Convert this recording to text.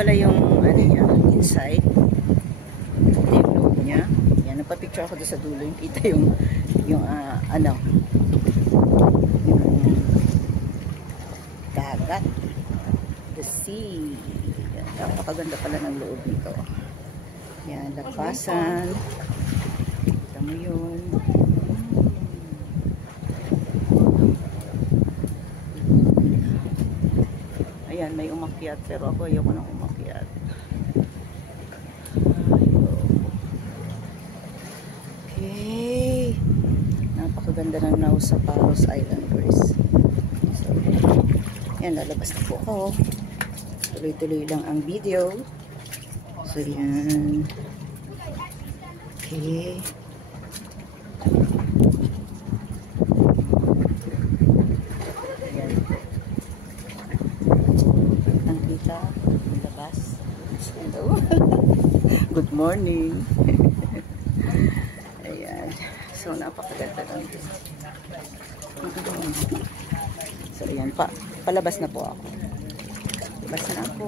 pala yung ano niya, inside. Ito yung loob niya. Yan, nagpa-picture ako doon sa dulo. Yung kita yung ano, yung dagat. The sea. Yan, napakaganda pala ng loob nito. Yan, lapasan. Kita mo yun. Ayan, may umakyat. Pero ako ayoko nang umakyat. Okay. Napakaganda ng now sa Paros Islanders. So, yan, lalabas na po ako. Tuloy-tuloy lang ang video. So, yan. Okay. Yan. Ang kita, ang labas. Hello. Good morning. Ayan. So, napakaganda lang. So, ayan. Palabas na po ako. Labas na ako.